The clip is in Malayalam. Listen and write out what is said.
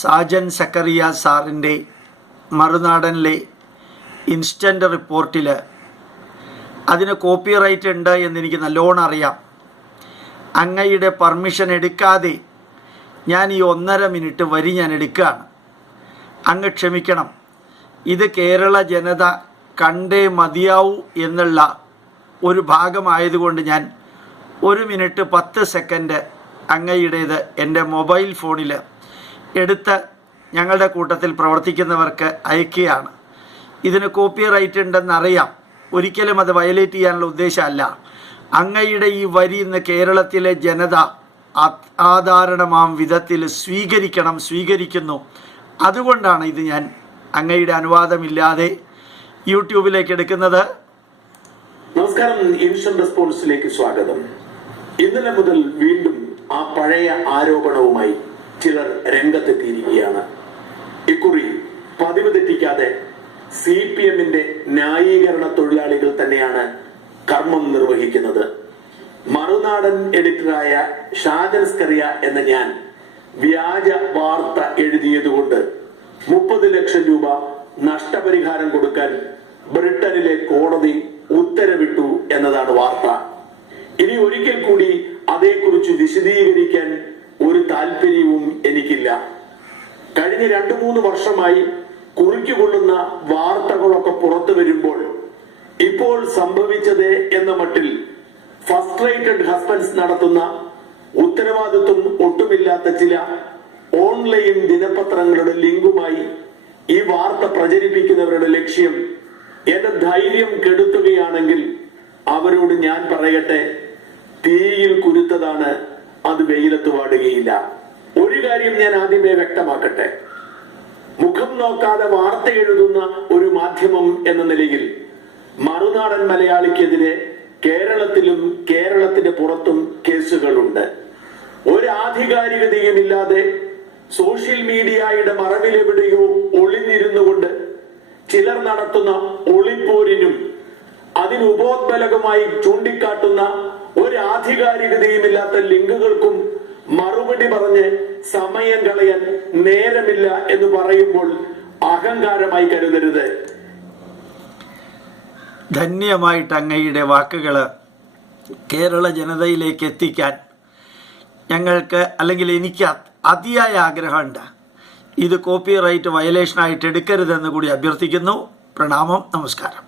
സാജൻ സക്കറിയ സാറിൻ്റെ മറുനാടനിലെ ഇൻസ്റ്റൻ്റ് റിപ്പോർട്ടിൽ അതിന് കോപ്പിറൈറ്റ് ഉണ്ട് എന്നെനിക്ക് നല്ലോണം അറിയാം. അങ്ങയുടെ പെർമിഷൻ എടുക്കാതെ ഞാൻ ഈ 1.5 മിനിറ്റ് വരി ഞാൻ എടുക്കുകയാണ്. അങ്ങ് ക്ഷമിക്കണം. ഇത് കേരള ജനത കണ്ടേ മതിയാവൂ എന്നുള്ള ഒരു ഭാഗമായതുകൊണ്ട് ഞാൻ 1 മിനിറ്റ് 10 സെക്കൻഡ് അങ്ങയുടേത് എൻ്റെ മൊബൈൽ ഫോണിൽ എടുത്ത് ഞങ്ങളുടെ കൂട്ടത്തിൽ പ്രവർത്തിക്കുന്നവർക്ക് അയക്കുകയാണ്. ഇതിന് കോപ്പിറൈറ്റ് ഉണ്ടെന്നറിയാം. ഒരിക്കലും അത് വയലേറ്റ് ചെയ്യാനുള്ള ഉദ്ദേശമല്ല. അങ്ങയുടെ ഈ വരി ഇന്ന് കേരളത്തിലെ ജനത അസാധാരണമാം വിധത്തിൽ സ്വീകരിക്കുന്നു. അതുകൊണ്ടാണ് ഇത് ഞാൻ അങ്ങയുടെ അനുവാദമില്ലാതെ യൂട്യൂബിലേക്ക് എടുക്കുന്നത്. നമസ്കാരം, ഇൻസ്റ്റന്റ് റെസ്പോൺസിലേക്ക് സ്വാഗതം. ഇന്നലെ മുതൽ വീണ്ടും ആ പഴയ ആരോപണവുമായി ചിലർ രംഗത്തെത്തിയിരിക്കുകയാണ്. ഇക്കുറി പതിവ് തെറ്റിക്കാതെ CPM-ന്റെ ന്യായീകരണ തൊഴിലാളികൾ തന്നെയാണ് കർമ്മം നിർവഹിക്കുന്നത്. മറുനാടൻ എഡിറ്ററായ ഷാജൻ സ്കറിയ എന്ന ഞാൻ വ്യാജ വാർത്ത എഴുതിയതുകൊണ്ട് 30 ലക്ഷം രൂപ നഷ്ടപരിഹാരം കൊടുക്കാൻ ബ്രിട്ടനിലെ കോടതി ഉത്തരവിട്ടു എന്നതാണ് വാർത്ത. ഇനി ഒരിക്കൽ കൂടി അതേക്കുറിച്ച് വിശദീകരിക്കാൻ ഒരു താല്പര്യവും എനിക്കില്ല. കഴിഞ്ഞ 2-3 വർഷമായി കുറിക്കുകൊള്ളുന്ന വാർത്തകളൊക്കെ പുറത്തു വരുമ്പോൾ ഇപ്പോൾ സംഭവിച്ചത് എന്ന മട്ടിൽ ഫസ്ട്രേറ്റഡ് ഹസ്ബൻഡ്സ് നടത്തുന്ന ഉത്തരവാദിത്വം ഒട്ടുമില്ലാത്ത ചില ഓൺലൈൻ ദിനപത്രങ്ങളുടെ ലിങ്കുമായി ഈ വാർത്ത പ്രചരിപ്പിക്കുന്നവരുടെ ലക്ഷ്യം എന്റെ ധൈര്യം കെടുത്തുകയാണെങ്കിൽ അവരോട് ഞാൻ പറയട്ടെ, തീയിൽ കുരുത്തതാണ്, അത് വെയിലത്ത് വാടുകയില്ല. ഒരു കാര്യം ഞാൻ ആദ്യമേ വ്യക്തമാക്കട്ടെ. മുഖം നോക്കാതെ വാർത്ത എഴുതുന്ന ഒരു മാധ്യമം എന്ന നിലയിൽ മറുനാടൻ മലയാളിക്കെതിരെ കേരളത്തിലും കേരളത്തിന്റെ പുറത്തും കേസുകളുണ്ട്. ഒരു ആധികാരികതയുമില്ലാതെ സോഷ്യൽ മീഡിയയുടെ മറവിലെവിടെയോ ഒളിഞ്ഞിരുന്നുകൊണ്ട് ചിലർ നടത്തുന്ന ഒളിപ്പോരിനും അതിനുപോത്ബലകമായി ചൂണ്ടിക്കാട്ടുന്ന ഒരു ആധികാരികതയുമില്ലാത്ത ലിങ്കുകൾക്കും മറുപടി പറഞ്ഞ് സമയം കളയാൻ നേരമില്ല എന്ന് പറയുമ്പോൾ അഹങ്കാരമായി കരുതരുത്. ധന്യമായിട്ട് അങ്ങയുടെ വാക്കുകൾ കേരള ജനതയിലേക്ക് എത്തിക്കാൻ ഞങ്ങൾക്ക്, അല്ലെങ്കിൽ എനിക്ക് അതിയായ ആഗ്രഹമുണ്ട്. ഇത് കോപ്പിറൈറ്റ് വയലേഷനായിട്ട് എടുക്കരുതെന്ന് കൂടി അഭ്യർത്ഥിക്കുന്നു. പ്രണാമം, നമസ്കാരം.